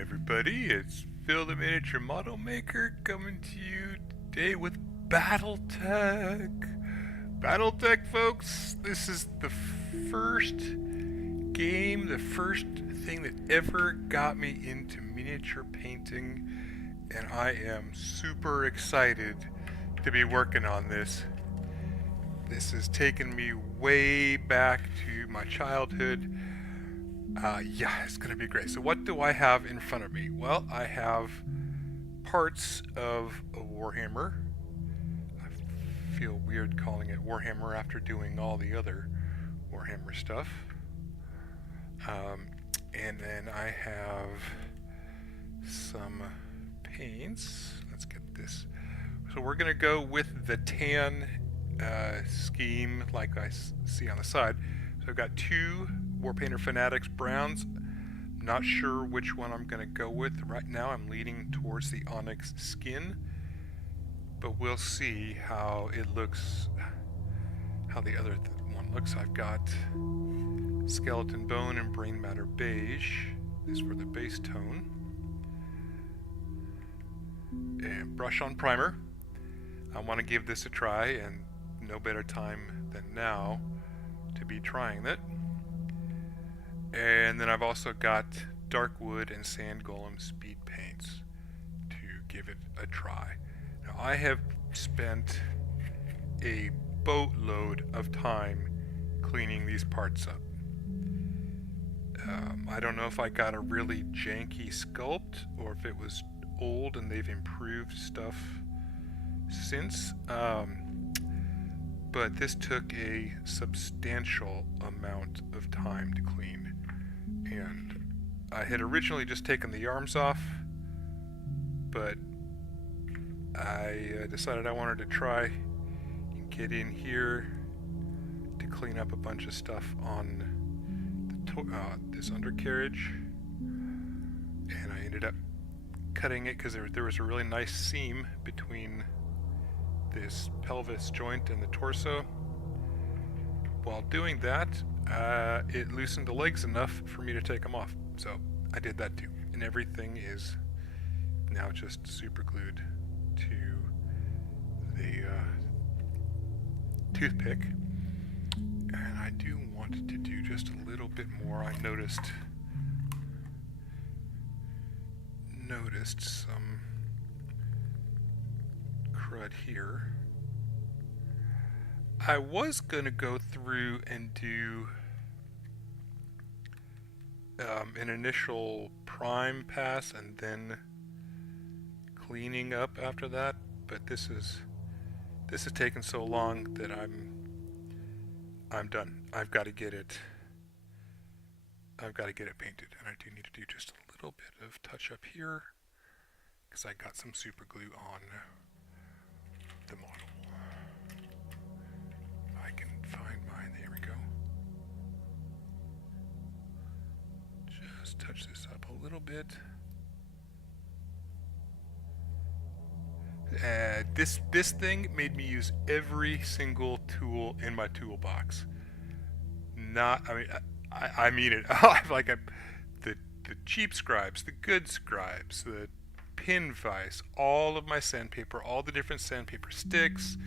everybody. It's Phil the Miniature Model Maker coming to you today with BattleTech. BattleTech, folks, this is the first game, the first thing that ever got me into miniature painting, and I am super excited to be working on this. This has taken me way back to my childhood. Yeah, it's going to be great. So what do I have in front of me? Well, I have parts of a Warhammer. I feel weird calling it Warhammer after doing all the other Warhammer stuff. And then I have some paints. Let's get this. So we're going to go with the tan scheme like I see on the side. So I've got two Warpainter Fanatics browns. Not sure which one I'm going to go with. Right now I'm leaning towards the Onyx skin, but we'll see how it looks, how the other one looks. I've got Skeleton Bone and Brain Matter Beige. This is for the base tone. And brush on primer. I want to give this a try, and no better time than now to be trying it. And then I've also got Dark Wood and Sand Golem speed paints to give it a try. Now I have spent a boatload of time cleaning these parts up. I don't know if I got a really janky sculpt or if it was old and they've improved stuff since. But this took a substantial amount of time to clean. And I had originally just taken the arms off, but I decided I wanted to try and get in here to clean up a bunch of stuff on the this undercarriage. And I ended up cutting it because there was a really nice seam between this pelvis joint and the torso. While doing that, it loosened the legs enough for me to take them off. So I did that too. And everything is now just super glued to the toothpick. And I do want to do just a little bit more. I noticed some crud here. I was going to go through and do an initial prime pass and then cleaning up after that, but this is taken so long that I'm done. I've got to get it painted, and I do need to do just a little bit of touch up here because I got some super glue on the model. If I can find mine, there we go. Just touch this up a little bit. This thing made me use every single tool in my toolbox. I mean it. Like the cheap scribes, the good scribes, the pin vise, all of my sandpaper, all the different sandpaper sticks,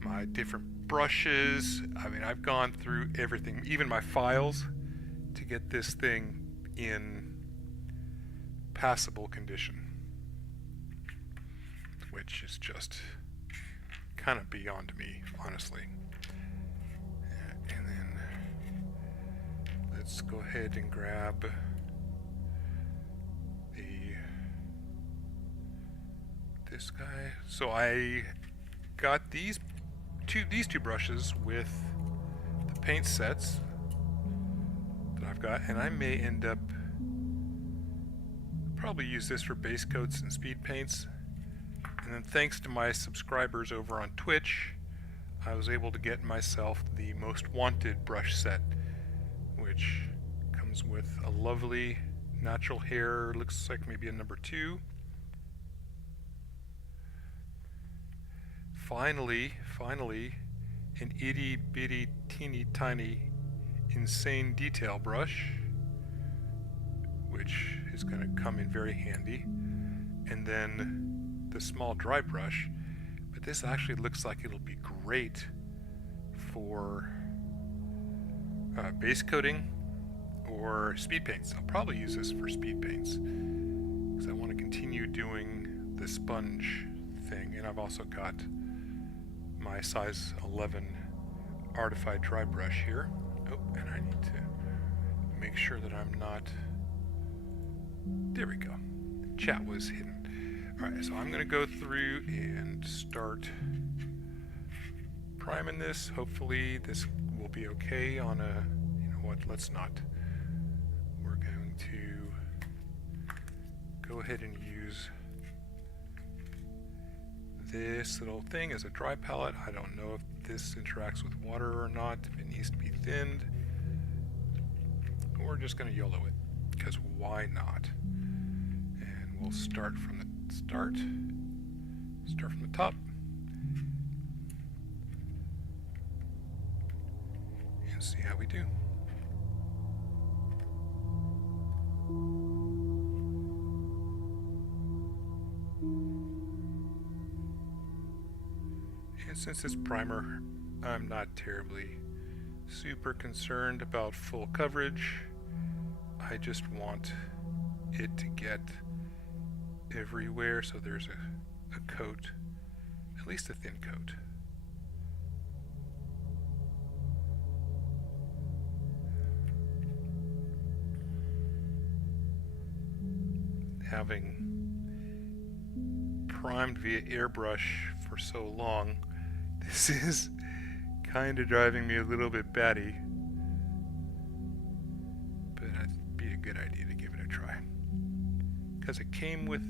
my different brushes. I mean, I've gone through everything, even my files, to get this thing in passable condition, which is just kind of beyond me, honestly. And then let's go ahead and grab this guy. So I got these two brushes with the paint sets that I've got, and I may end up probably use this for base coats and speed paints. And then thanks to my subscribers over on Twitch, I was able to get myself the Most Wanted brush set, which comes with a lovely natural hair, looks like maybe a number 2. Finally, an itty bitty teeny tiny insane detail brush, which is going to come in very handy, and then the small dry brush. But this actually looks like it'll be great for base coating or speed paints. I'll probably use this for speed paints because I want to continue doing the sponge thing, and I've also got my size 11 artified dry brush here. Oh, and I need to make sure that I'm not... There we go. Chat was hidden. Alright, so I'm going to go through and start priming this. Hopefully this will be okay on a... You know what, let's not. We're going to go ahead and use this little thing as a dry palette. I don't know if this interacts with water or not, if it needs to be thinned. We're just going to YOLO it, because why not? And we'll start from the start from the top, and see how we do. And since it's primer, I'm not terribly super concerned about full coverage. I just want it to get everywhere, so there's a coat, at least a thin coat. Having primed via airbrush for so long, this is kind of driving me a little bit batty, but it'd be a good idea to give it a try, because it came with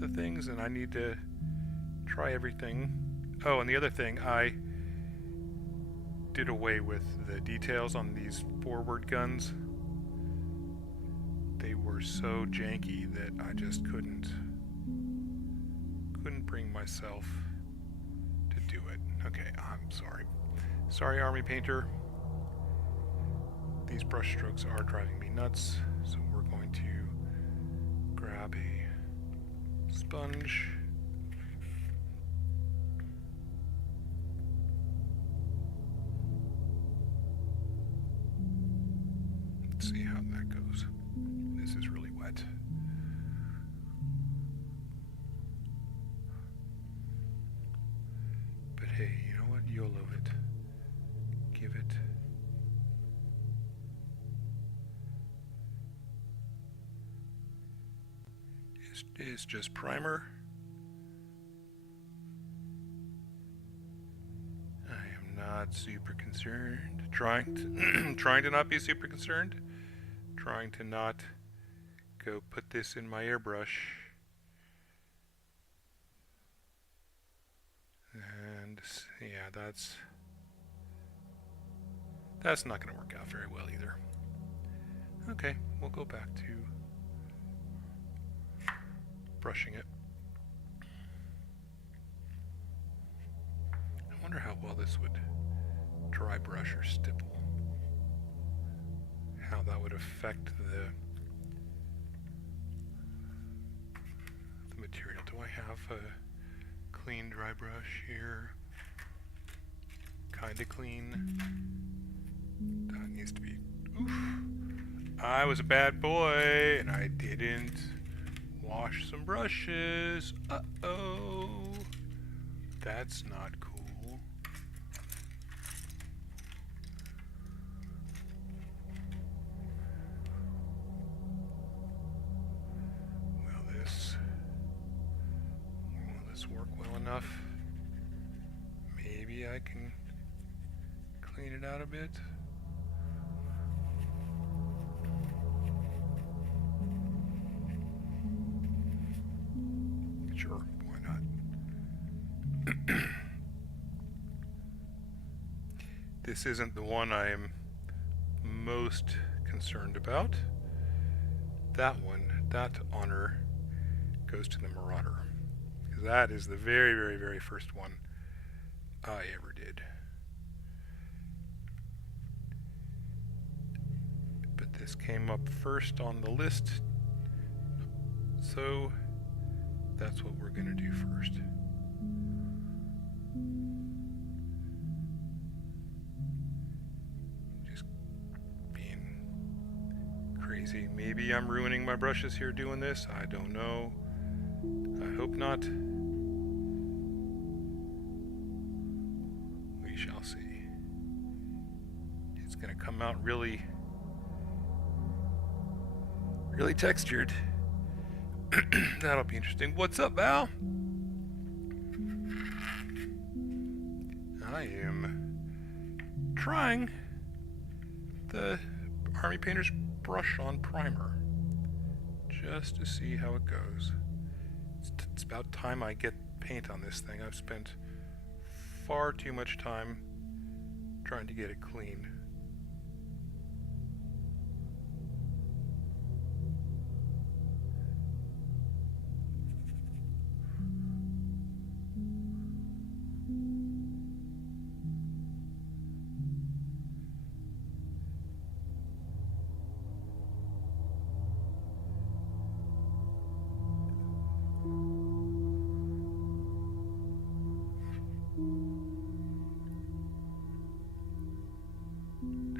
the things, and I need to try everything. Oh, and the other thing, I did away with the details on these forward guns. They were so janky that I just couldn't bring myself to do it. Okay, I'm sorry. Sorry, Army Painter. These brush strokes are driving me nuts, so we're going to grab a sponge. Let's see how that goes. This is really wet. But hey, you know what? YOLO it. Give it. It's just primer. I am not super concerned. Trying to not be super concerned. Trying to not go put this in my airbrush. And yeah, that's not going to work out very well either. Okay, we'll go back to brushing it. I wonder how well this would dry brush or stipple. How that would affect the material. Do I have a clean dry brush here? Kinda clean. That needs to be... Oof! I was a bad boy and I didn't wash some brushes. Uh-oh! That's not cool. Will this work well enough? Maybe I can clean it out a bit. Sure, why not? This isn't the one I am most concerned about. That one, that honor, goes to the Marauder. Because that is the very, very, very first one I ever did. But This came up first on the list, so that's what we're going to do first. Just being crazy. Maybe I'm ruining my brushes here doing this. I don't know. I hope not. We shall see. It's going to come out really textured. That'll be interesting. What's up, Val? I am trying the Army Painter's brush on primer just to see how it goes. It's about time I get paint on this thing. I've spent far too much time trying to get it clean.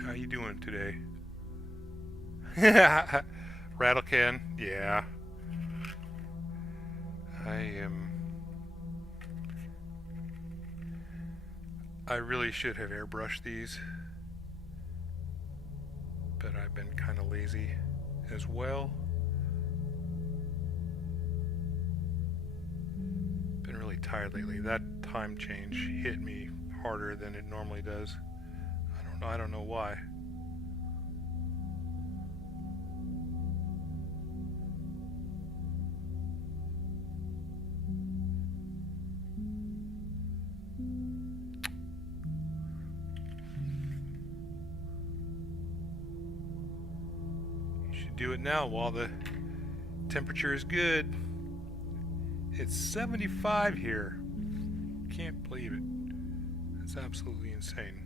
How you doing today? Rattle can, yeah. I really should have airbrushed these, but I've been kind of lazy as well. Been really tired lately. That time change hit me harder than it normally does. I don't know why. You should do it now while the temperature is good. It's 75 here. Can't believe it. It's absolutely insane.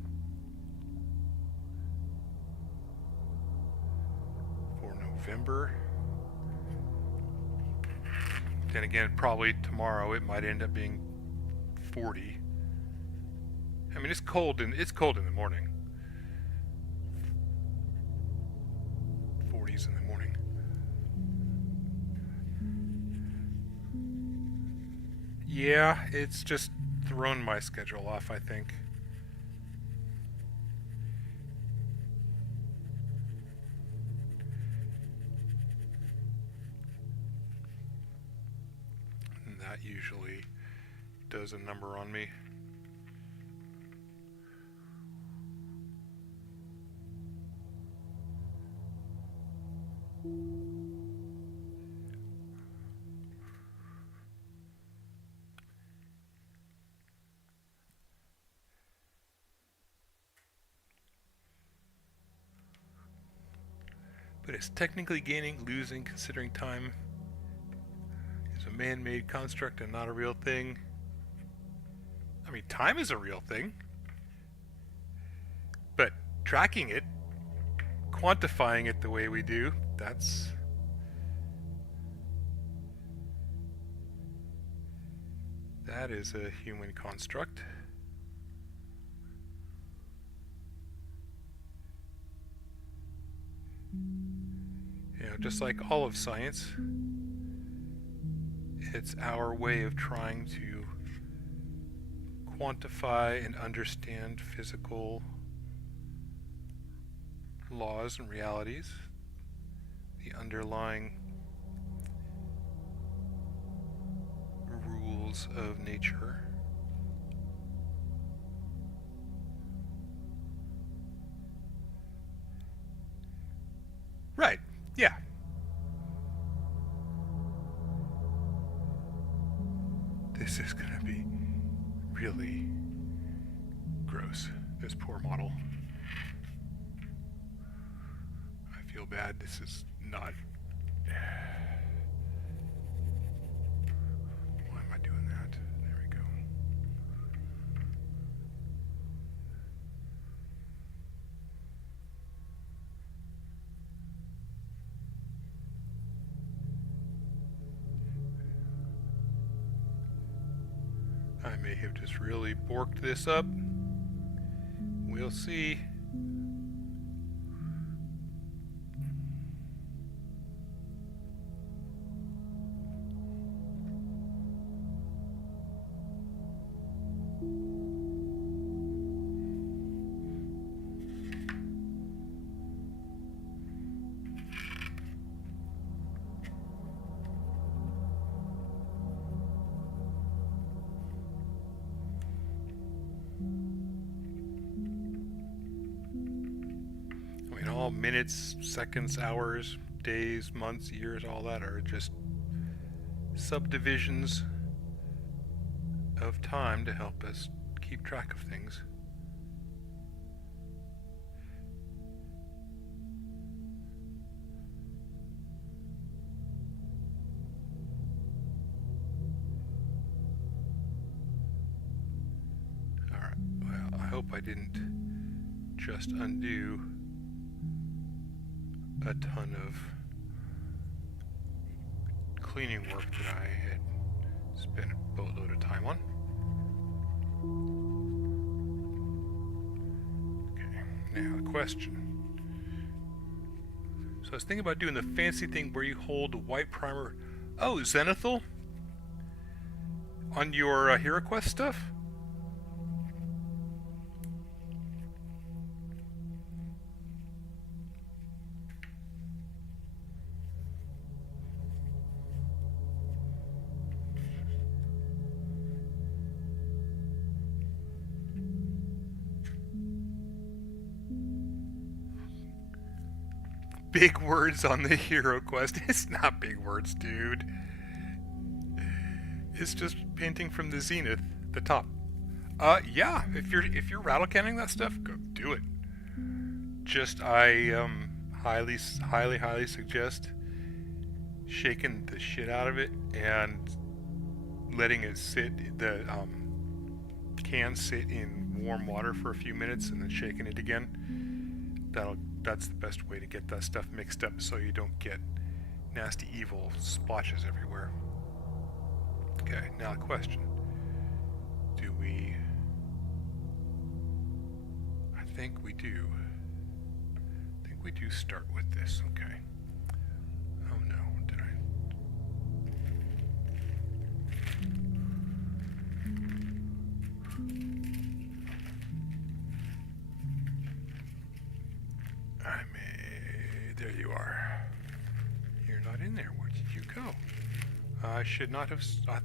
November. Then again, probably tomorrow it might end up being 40. I mean, it's cold in the morning. 40s in the morning. Yeah, it's just thrown my schedule off, I think. That usually does a number on me. But it's technically gaining, losing, considering time is a man-made construct and not a real thing. I mean, time is a real thing. But tracking it, quantifying it the way we do, that is a human construct. You know, just like all of science, it's our way of trying to quantify and understand physical laws and realities, the underlying rules of nature. Right, yeah. This is gonna be really gross, this poor model. I feel bad, this is not... Why am I doing that? There we go. I may have just really borked this up. We'll see. All minutes, seconds, hours, days, months, years, all that are just subdivisions of time to help us keep track of things. Alright, well, I hope I didn't just undo a ton of cleaning work that I had spent a boatload of time on. Okay, now the question. So I was thinking about doing the fancy thing where you hold the white primer. Oh, Zenithal? On your Hero Quest stuff? Big words on the Hero Quest. It's not big words, dude. It's just painting from the zenith, the top. Yeah, if you're rattle canning that stuff, go do it. Just I highly suggest shaking the shit out of it and letting it sit. The can sit in warm water for a few minutes and then shaking it again. That's the best way to get that stuff mixed up so you don't get nasty evil splotches everywhere. Okay, now the question. Do we... I think we do. I think we do start with this, okay. Oh no, did there you are. You're not in there. Where did you go? I should not have... I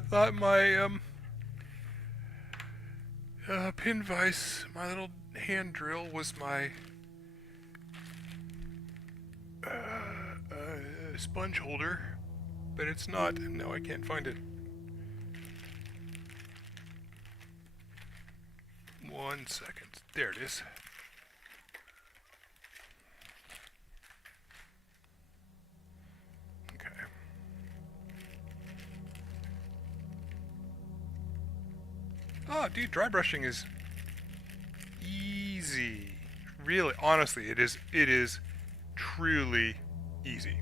thought my pin vise, my little hand drill was my sponge holder, but it's not, and now I can't find it. 1 second. There it is. Oh, dude, dry brushing is easy. Really, honestly, it is truly easy.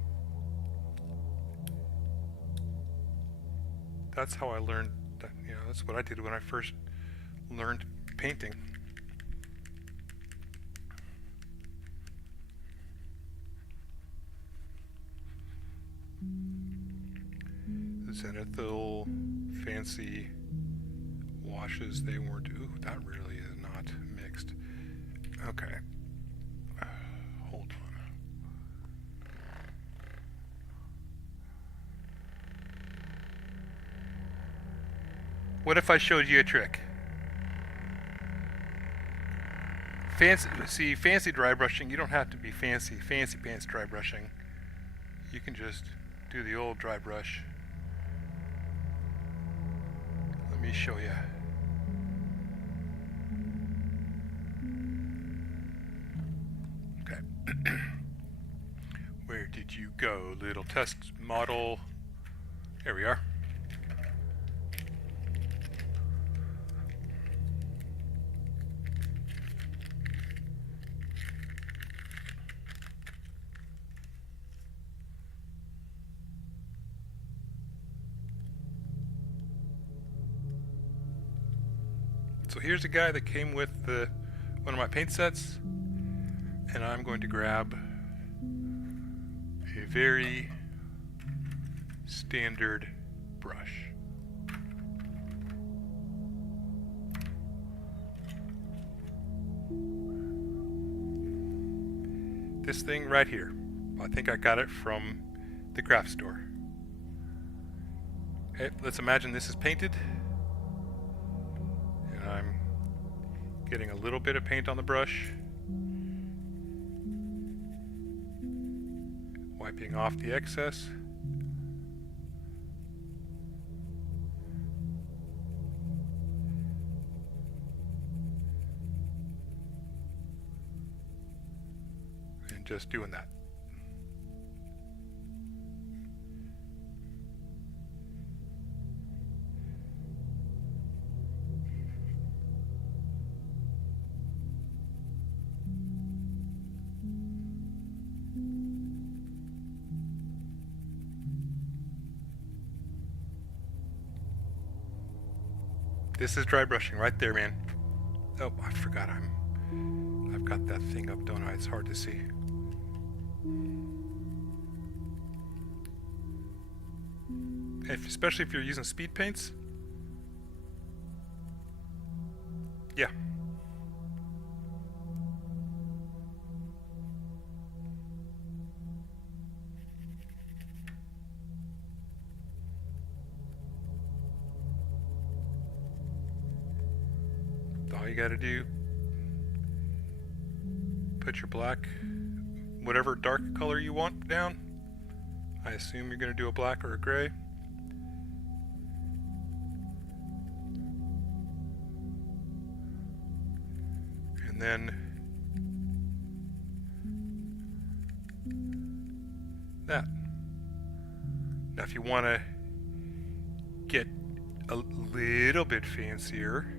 That's how I learned that, you know, that's what I did when I first learned painting. The Zenithal fancy washes, they weren't... Ooh, that really is not mixed. Okay. Hold on. What if I showed you a trick? Fancy dry brushing, you don't have to be fancy pants dry brushing. You can just do the old dry brush. Let me show you. Where did you go, little test model? Here we are. So here's a guy that came with one of my paint sets, and I'm going to grab a very standard brush. This thing right here. I think I got it from the craft store. Okay, let's imagine this is painted. And I'm getting a little bit of paint on the brush. Wiping off the excess. And just doing that. This is dry brushing right there, man. Oh, I forgot I've got that thing up, don't I? It's hard to see. Especially if you're using speed paints. Yeah. All you gotta do, put your black, whatever dark color you want down. I assume you're gonna do a black or a gray. And then that. Now if you want to get a little bit fancier,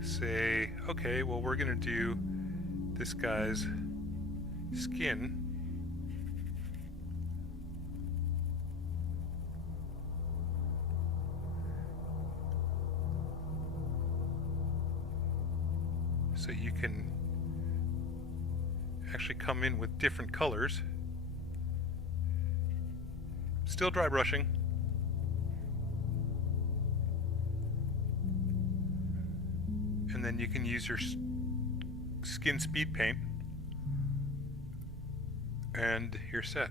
say, okay, well, we're gonna do this guy's skin. So you can actually come in with different colors. Still dry brushing. And then you can use your skin speed paint and you're set.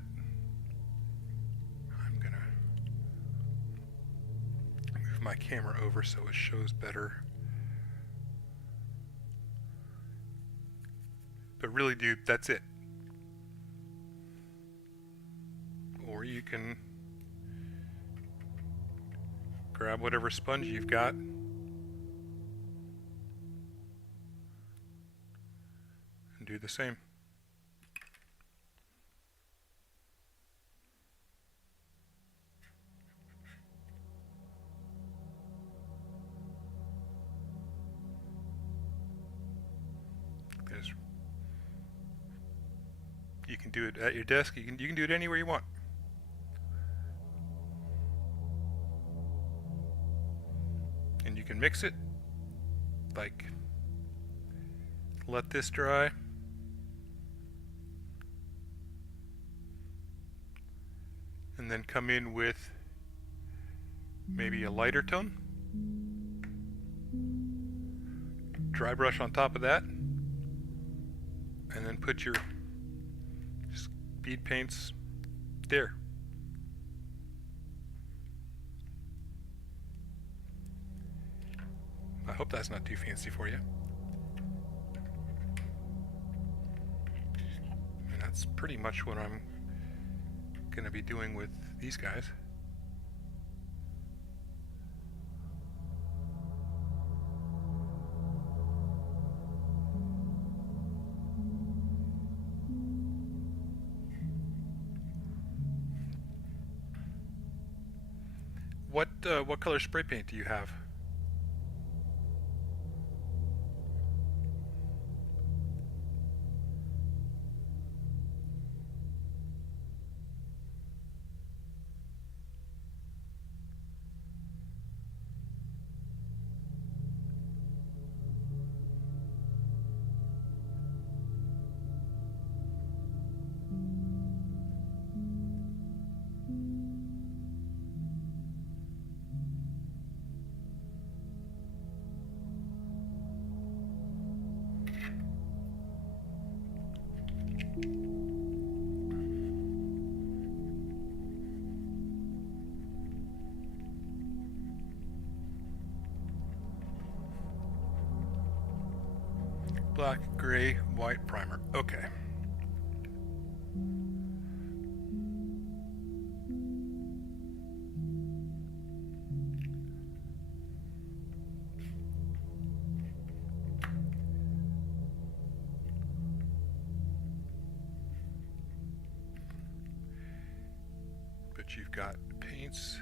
I'm gonna move my camera over so it shows better. But really, dude, that's it. Or you can grab whatever sponge you've got and do the same. You can do it at your desk. You can do it anywhere you want. And you can mix it. Like, let this dry. And then come in with maybe a lighter tone. Dry brush on top of that. And then put your speed paints there. I hope that's not too fancy for you. And that's pretty much what I'm going to be doing with these guys. What color spray paint do you have? black, gray, white primer. Okay. But you've got paints.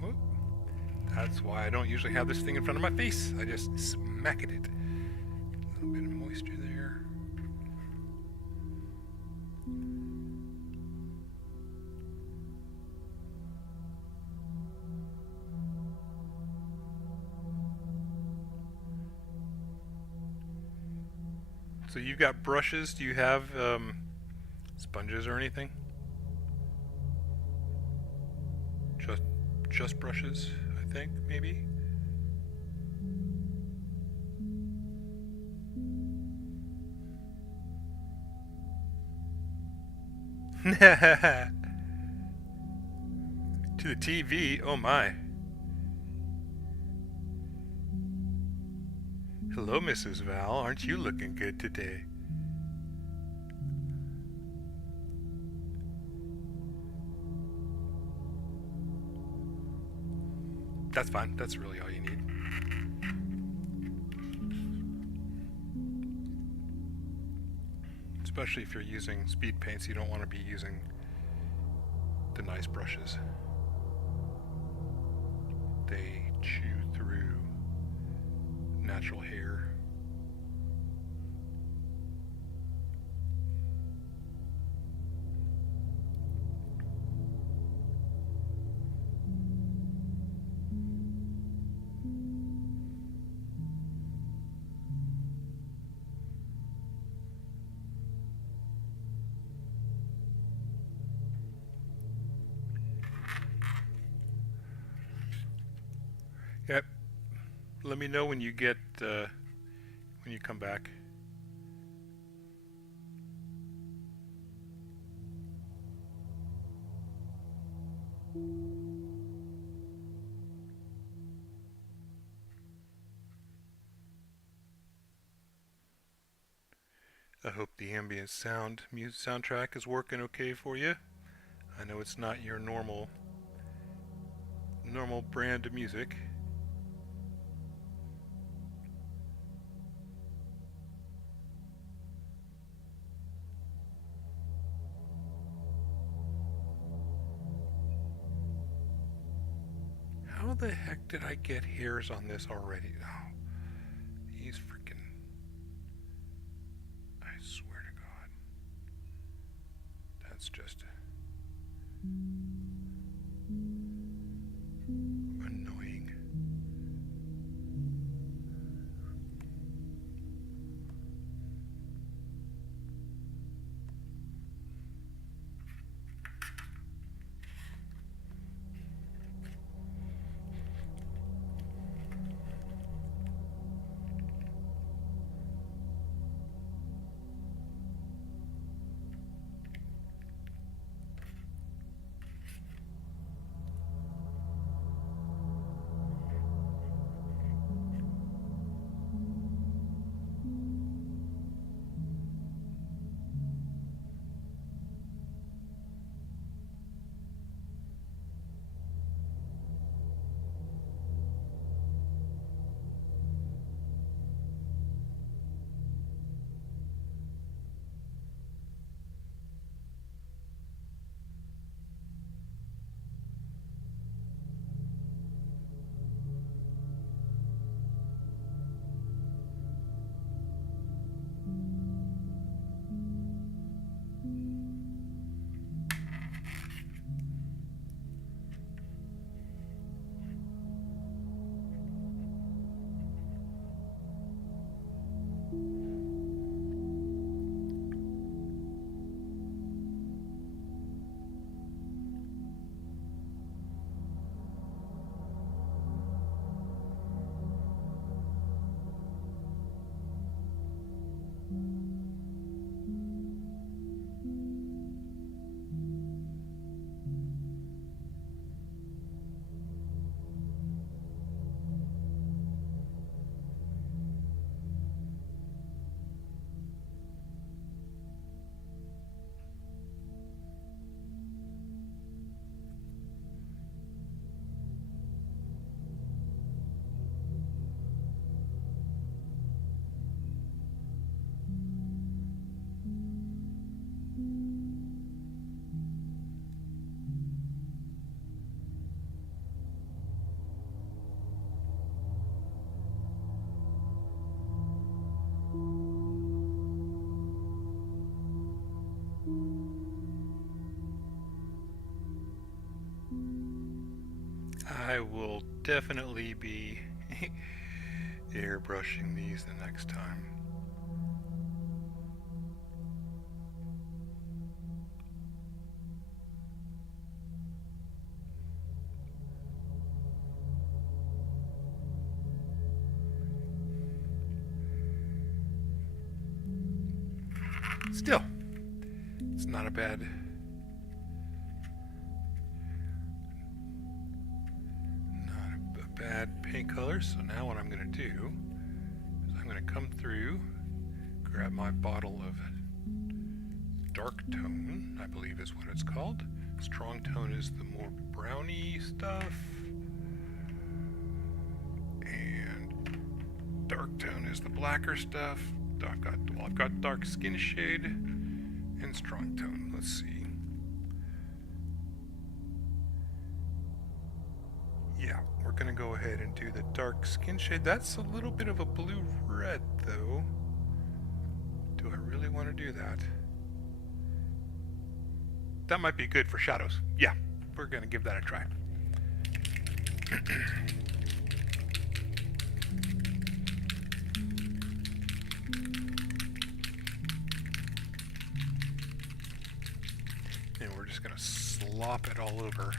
Whoop. That's why I don't usually have this thing in front of my face. I just smack at it. A little bit of moisture there. So you've got brushes. Do you have sponges or anything? Just brushes, I think, maybe. To the TV. Oh my. Hello, Mrs. Val. Aren't you looking good today? That's fine. That's really all you need. Especially if you're using speed paints, you don't want to be using the nice brushes. They chew through natural hair. Yep. Let me know when you get when you come back. I hope the ambient soundtrack is working okay for you. I know it's not your normal brand of music. How the heck did I get hairs on this already? Oh, he's freaking... I swear to God. That's just... annoying. will definitely be airbrushing these the next time. Still, it's not a bad paint color. So now what I'm going to do is I'm going to come through, grab my bottle of dark tone, I believe is what it's called. Strong tone is the more browny stuff, and dark tone is the blacker stuff. I've got dark skin shade and strong tone. Let's see. Yeah, we're gonna go ahead and do the dark skin shade. That's a little bit of a blue-red though. Do I really want to do that? That might be good for shadows. Yeah, we're gonna give that a try. And we're just gonna slop it all over.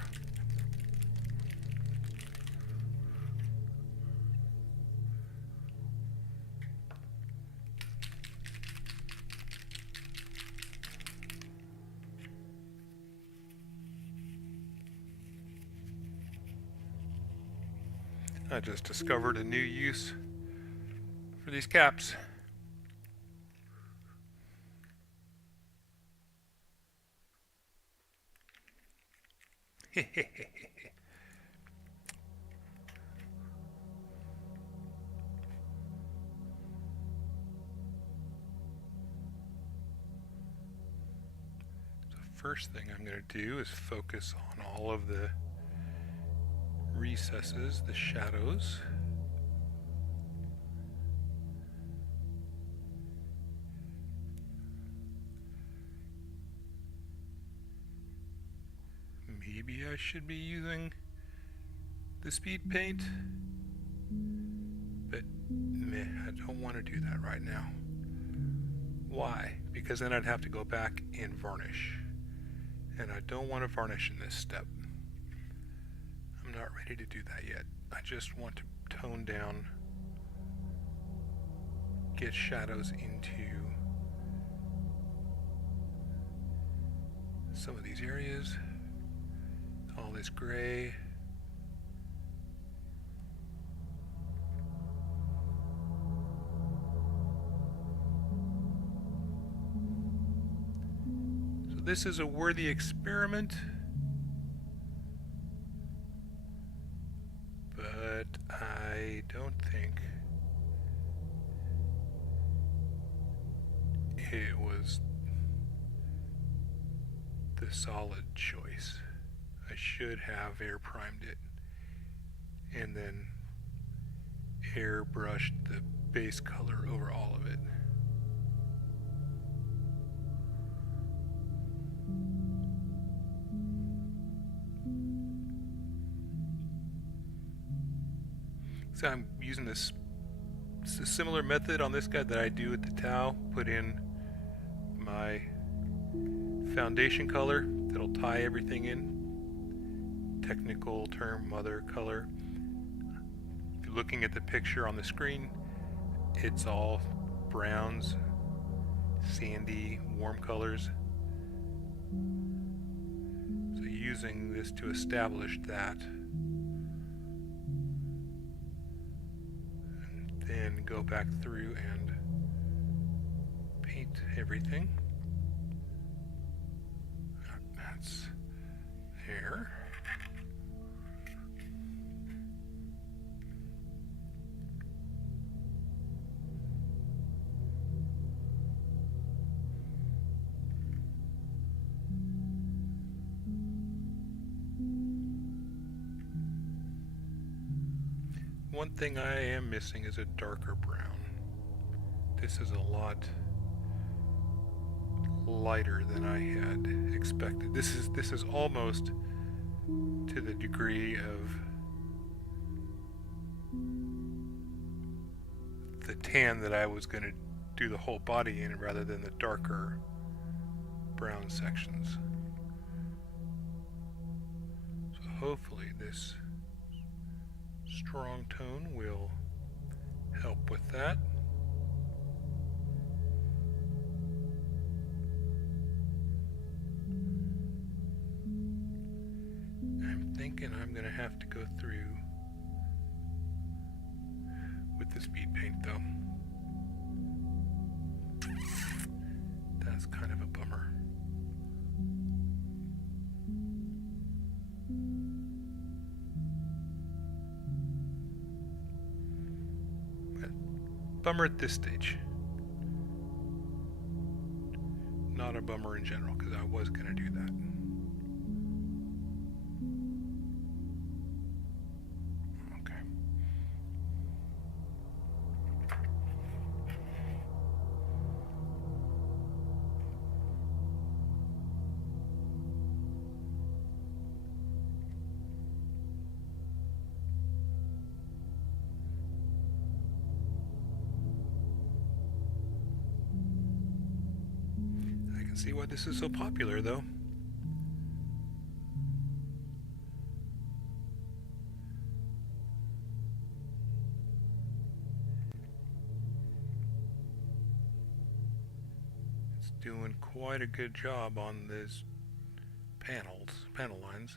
I just discovered a new use for these caps. First thing I'm going to do is focus on all of the recesses, the shadows. Maybe I should be using the speed paint, but meh, I don't want to do that right now. Why? Because then I'd have to go back and varnish. And I don't want to varnish in this step. I'm not ready to do that yet. I just want to tone down, get shadows into some of these areas, all this gray. This is a worthy experiment, but I don't think it was the solid choice. I should have air primed it and then airbrushed the base color over all of it. So I'm using this similar method on this guy that I do with the towel. Put in my foundation color that'll tie everything in. Technical term, mother color. If you're looking at the picture on the screen, it's all browns, sandy, warm colors. So using this to establish that. Then go back through and paint everything. That's there. One thing I am missing is a darker brown. This is a lot lighter than I had expected. This is almost to the degree of tan that I was going to do the whole body in rather than the darker brown sections. So hopefully this strong tone will help with that. I'm thinking I'm going to have to go through with the speed paint though. That's kind of a bummer. But bummer at this stage. Not a bummer in general, because I was going to do that. See why this is so popular, though. It's doing quite a good job on these panel lines.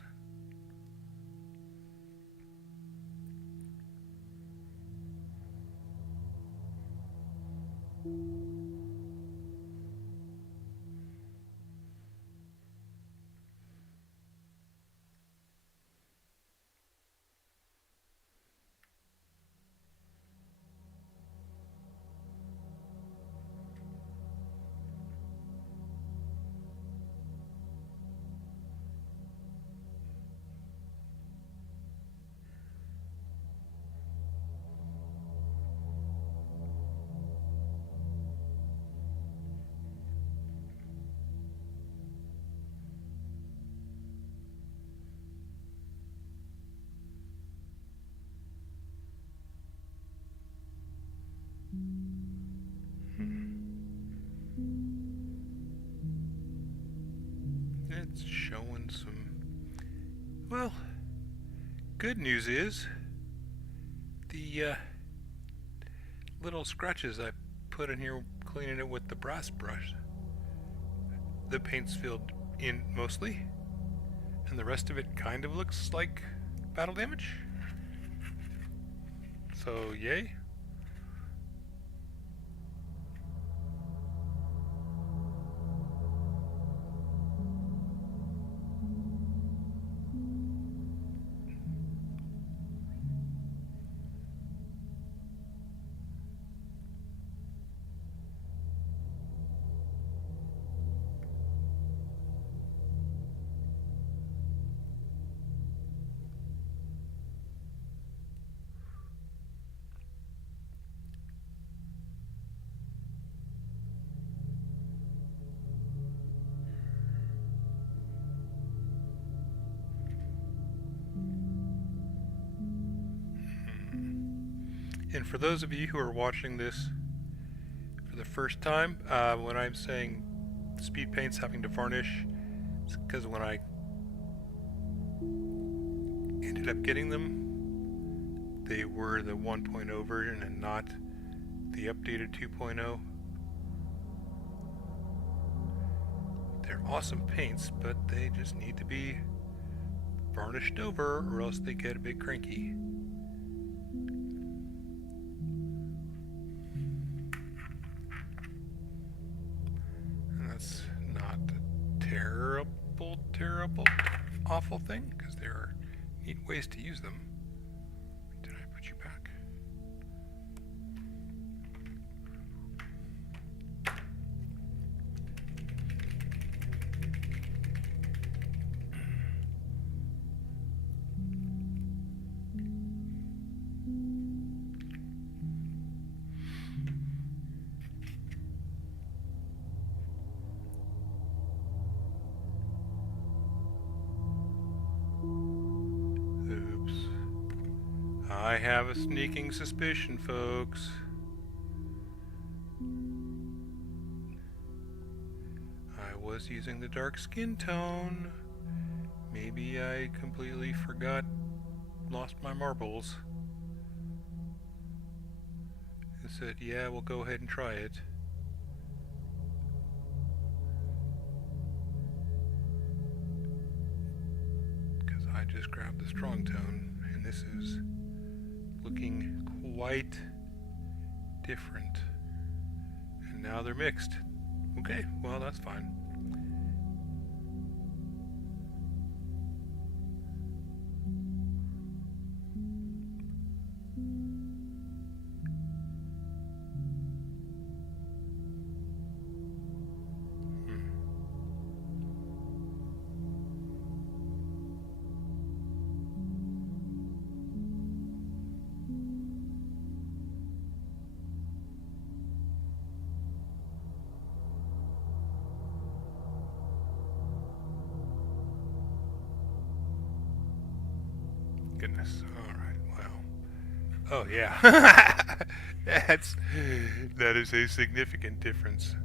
It's showing some... Well, good news is the little scratches I put in here cleaning it with the brass brush, the paint's filled in mostly, and the rest of it kind of looks like battle damage. So, yay. And for those of you who are watching this for the first time, when I'm saying speed paint's having to varnish, it's because when I ended up getting them, they were the 1.0 version and not the updated 2.0. They're awesome paints, but they just need to be varnished over or else they get a bit cranky. That's not a terrible, awful thing, because there are neat ways to use them. Did I put you back? I have a sneaking suspicion, folks. I was using the dark skin tone. Maybe I completely lost my marbles. And said, yeah, we'll go ahead and try it. Because I just grabbed the strong tone, and this is looking quite different. And now they're mixed. Okay, well, that's fine. Goodness. All right. Well. Oh yeah. That is a significant difference.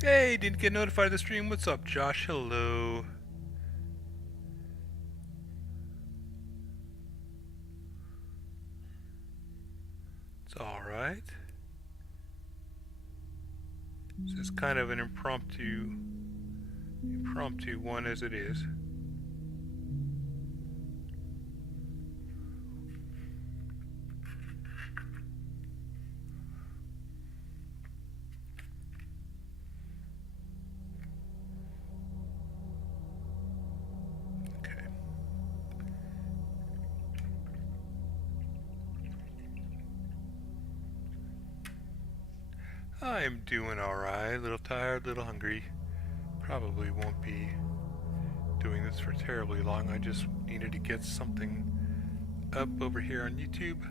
Hey, didn't get notified of the stream. What's up, Josh? Hello. It's alright. This is kind of an impromptu one as it is. I'm doing alright, a little tired, a little hungry. Probably won't be doing this for terribly long. I just needed to get something up over here on YouTube.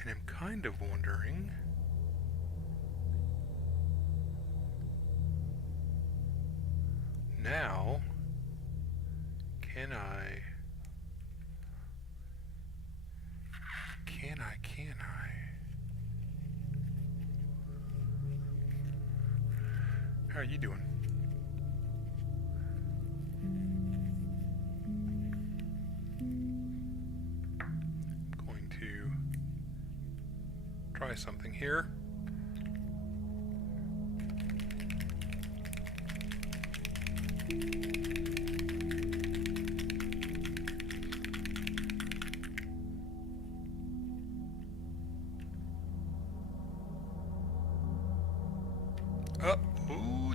And I'm kind of wondering... now, can I... How are you doing? I'm going to try something here.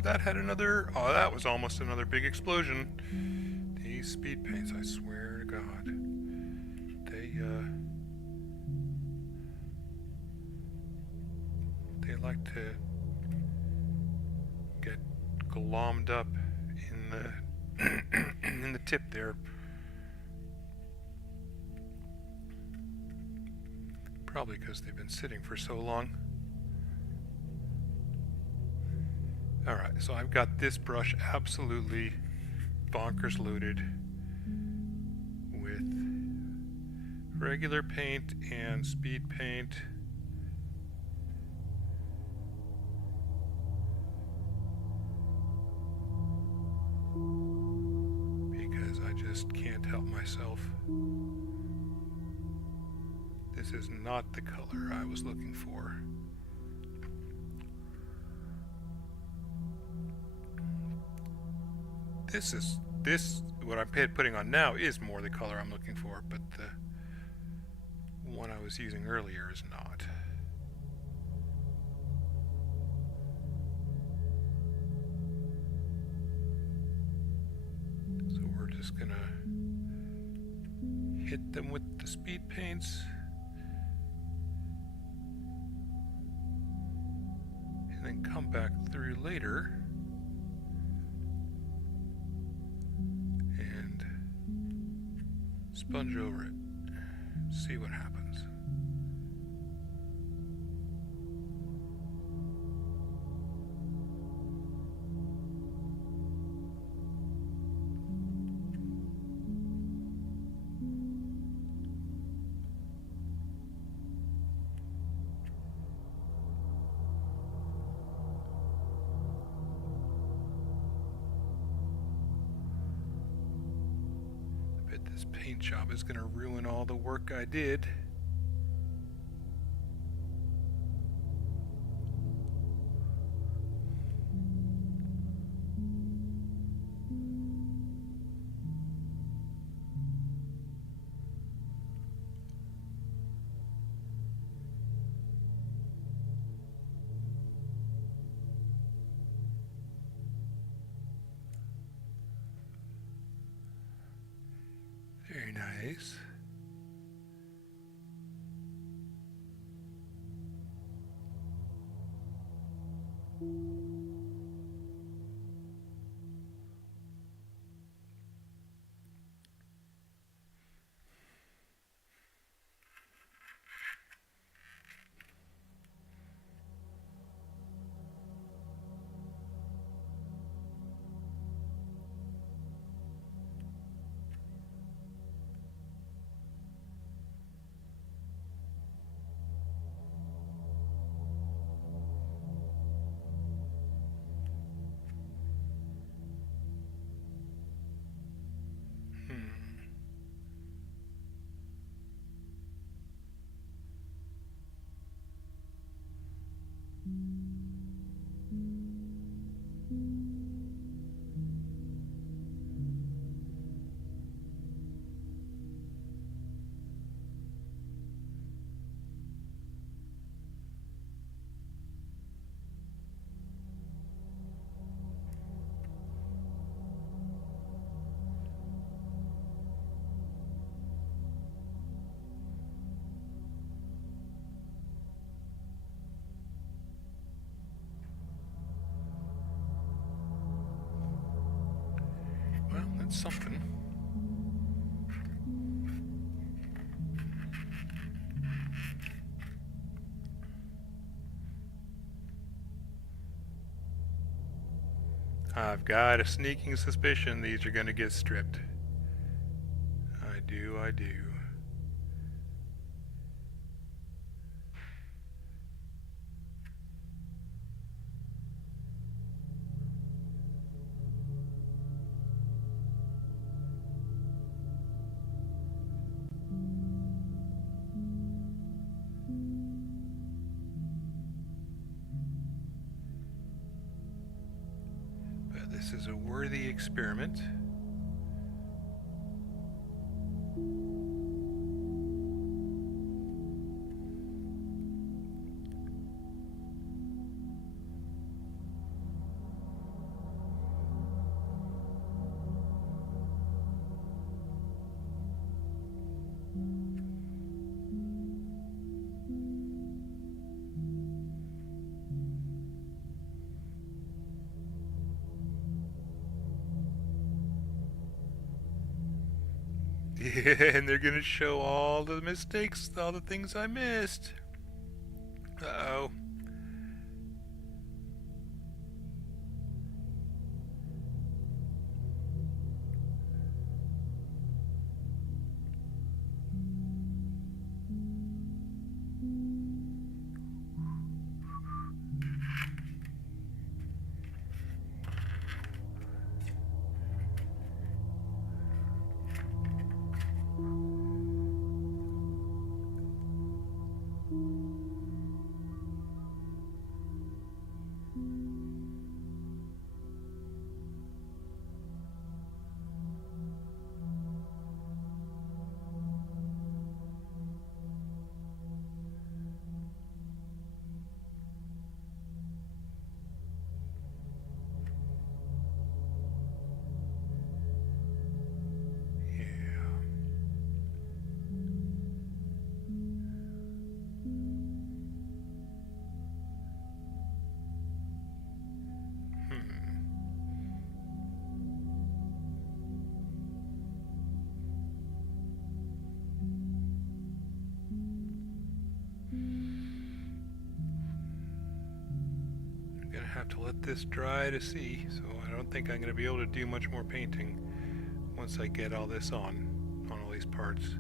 That had another... oh, that was almost another big explosion. These speed paints, I swear to God. They like to get glommed up in the in the tip there. Probably because they've been sitting for so long. Alright, so I've got this brush absolutely bonkers loaded with regular paint and speed paint. Because I just can't help myself. This is not the color I was looking for. This, what I'm putting on now is more the color I'm looking for, but the one I was using earlier is not. So we're just gonna hit them with the speed paints. And then come back through later and sponge over it. See what happens. This paint job is going to ruin all the work I did. Very nice. Well, that's something. I've got a sneaking suspicion these are going to get stripped. I do. But this is a worthy experiment. And they're gonna show all the mistakes, all the things I missed. Uh-oh. have to let this dry to see, so I don't think I'm going to be able to do much more painting once I get all this on all these parts.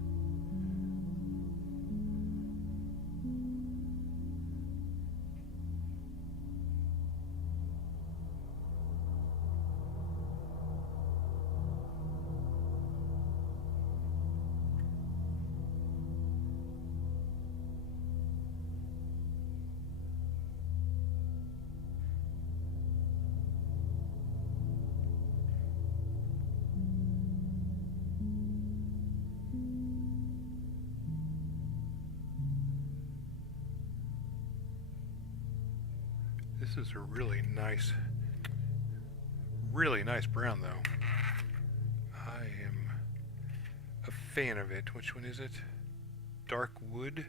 This is a really nice brown though. I am a fan of it. Which one is it? Dark wood?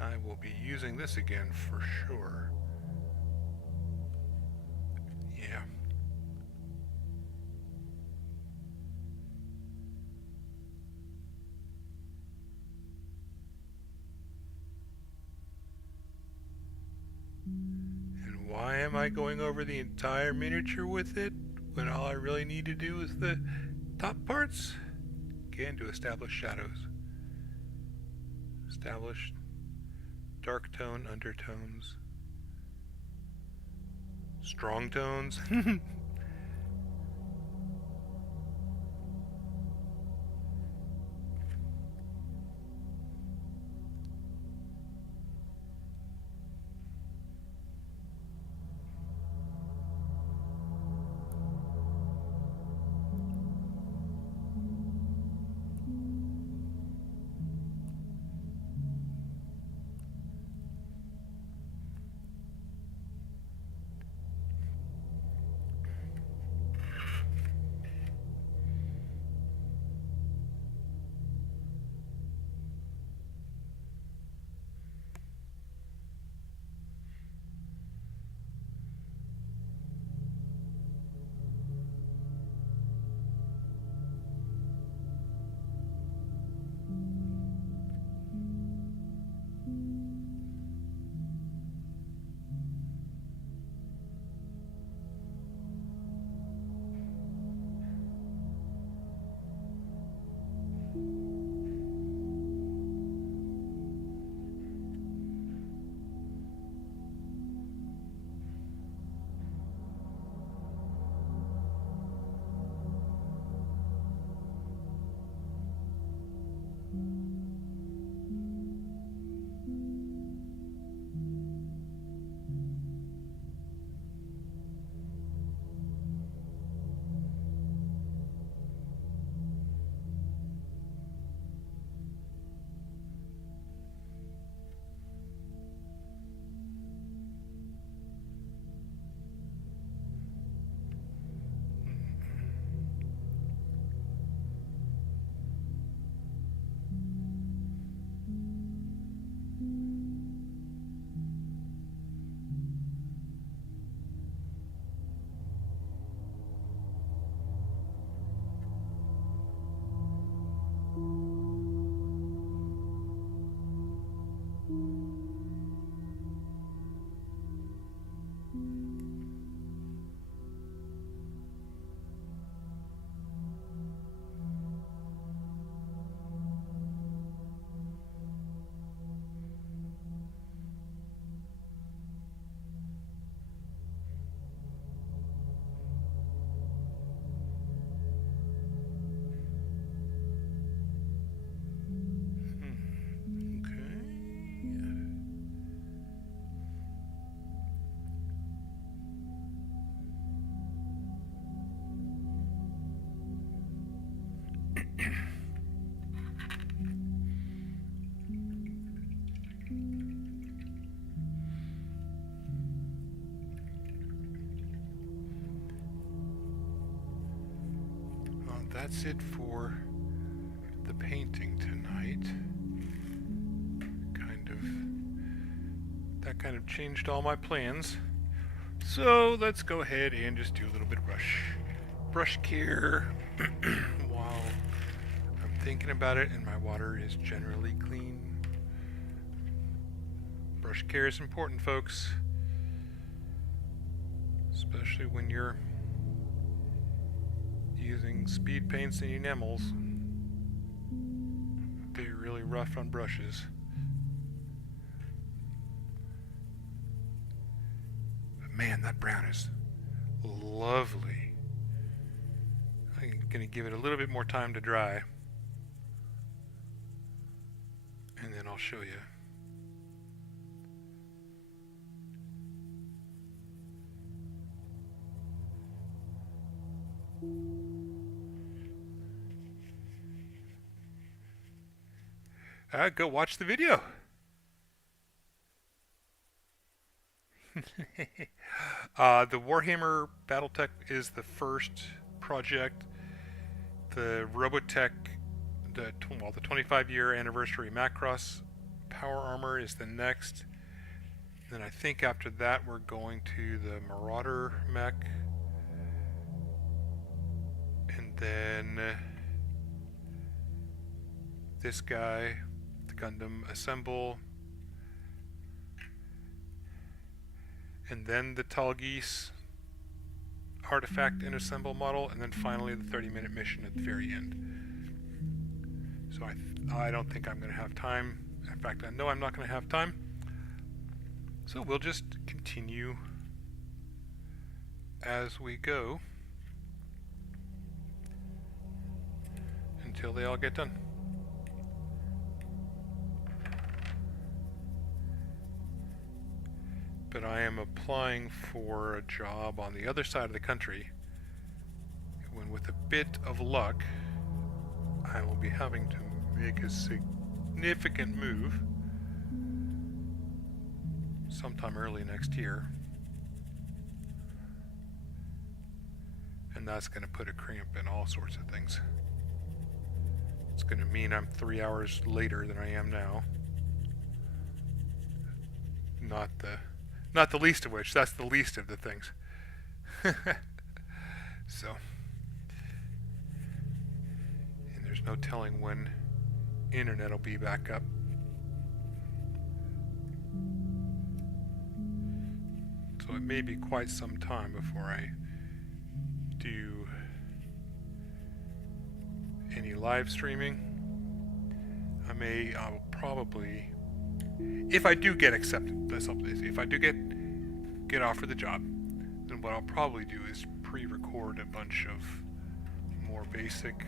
I will be using this again for sure. Yeah. And why am I going over the entire miniature with it when all I really need to do is the top parts? Again, to establish shadows. Establish dark tone, undertones, strong tones. that's it for the painting tonight. That kind of changed all my plans. So let's go ahead and just do a little bit of brush care while I'm thinking about it, and my water is generally clean. Brush care is important, folks, especially when you're using speed paints and enamels. They're really rough on brushes. But man, that brown is lovely. I'm gonna give it a little bit more time to dry, and then I'll show you. Go watch the video. The Warhammer BattleTech is the first project. The Robotech, the 25-year anniversary Macross Power Armor is the next. Then I think after that we're going to the Marauder Mech. And then this guy, the Gundam Assemble. And then the Tall Geese Artifact and Assemble model, and then finally the 30-minute mission at the very end. So I don't think I'm going to have time. In fact, I know I'm not going to have time. So we'll just continue as we go until they all get done. But I am applying for a job on the other side of the country, when with a bit of luck I will be having to make a significant move sometime early next year, and that's going to put a crimp in all sorts of things. It's going to mean I'm 3 hours later than I am now. Not the least of which, that's the least of the things. So, and there's no telling when internet will be back up. So it may be quite some time before I do any live streaming. I'll probably, if I do get accepted, if I do get offered the job, then what I'll probably do is pre-record a bunch of more basic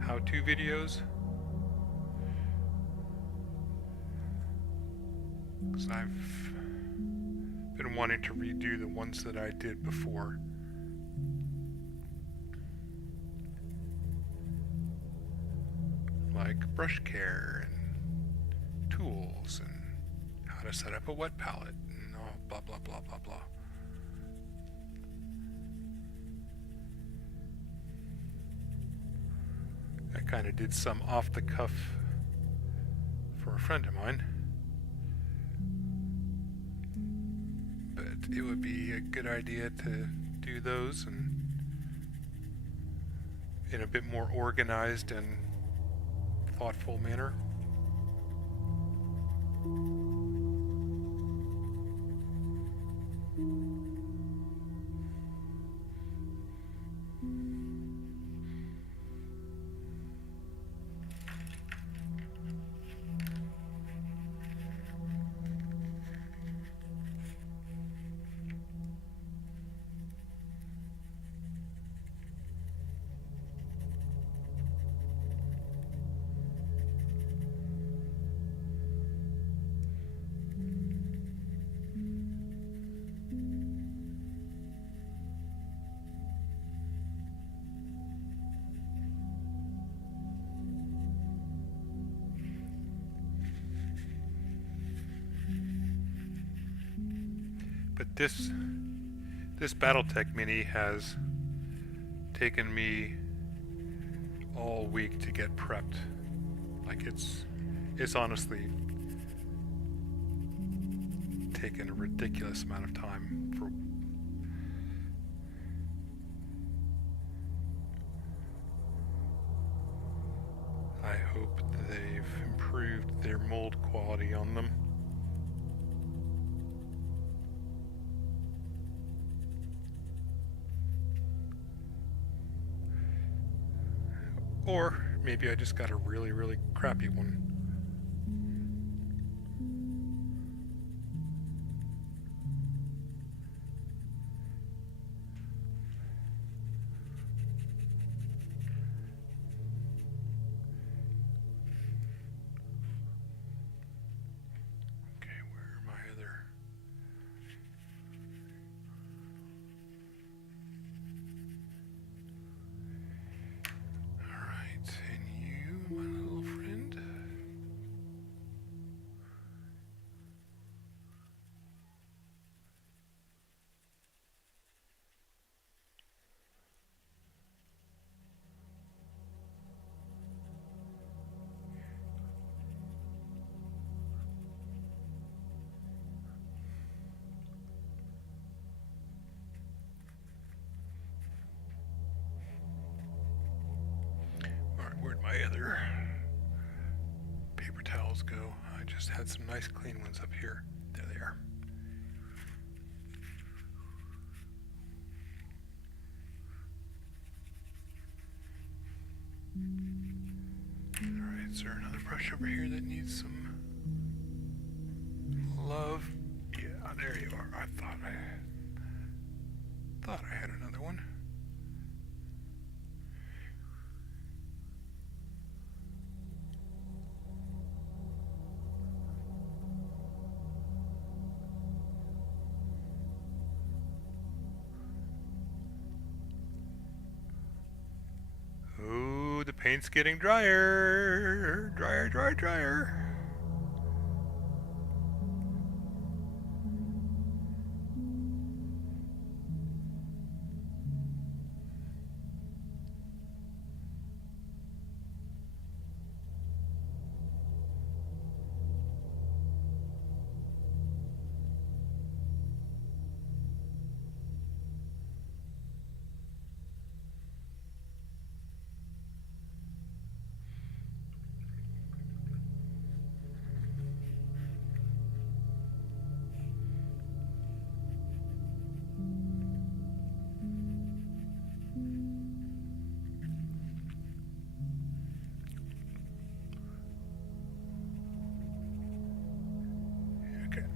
how-to videos, because I've been wanting to redo the ones that I did before. Like brush care and tools and how to set up a wet palette and all blah blah blah blah blah. I kind of did some off the cuff for a friend of mine, but it would be a good idea to do those and in a bit more organized and thoughtful manner. But this BattleTech Mini has taken me all week to get prepped. Like it's honestly taken a ridiculous amount of time for. I hope they've improved their mold quality on them. Or maybe I just got a really, really crappy one. Where'd my other paper towels go? I just had some nice clean ones up here. There they are. Alright, is there another brush over here that needs some love? Yeah, there you are. I thought I had another one. The paint's getting drier. Drier.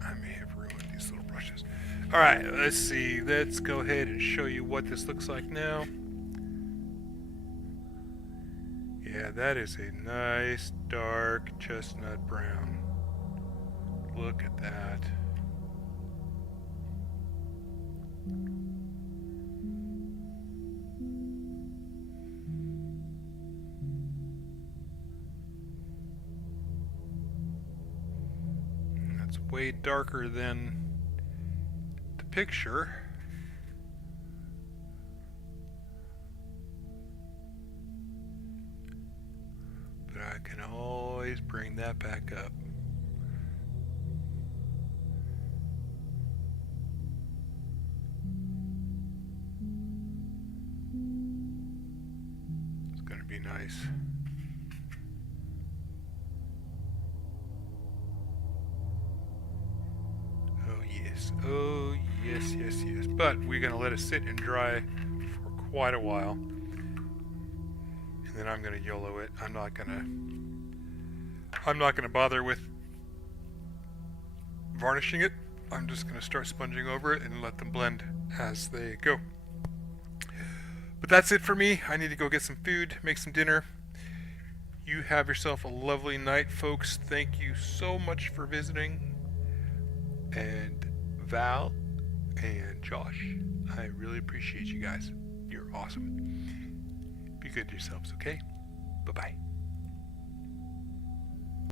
I may have ruined these little brushes. Alright, let's see. Let's go ahead and show you what this looks like now. Yeah, that is a nice dark chestnut brown. Look at that. Way darker than the picture. But I can always bring that back up. It's going to be nice. Oh, yes. But we're going to let it sit and dry for quite a while. And then I'm going to YOLO it. I'm not going to bother with varnishing it. I'm just going to start sponging over it and let them blend as they go. But that's it for me. I need to go get some food, make some dinner. You have yourself a lovely night, folks. Thank you so much for visiting. And Val and Josh, I really appreciate you guys. You're awesome. Be good to yourselves, okay? Bye-bye.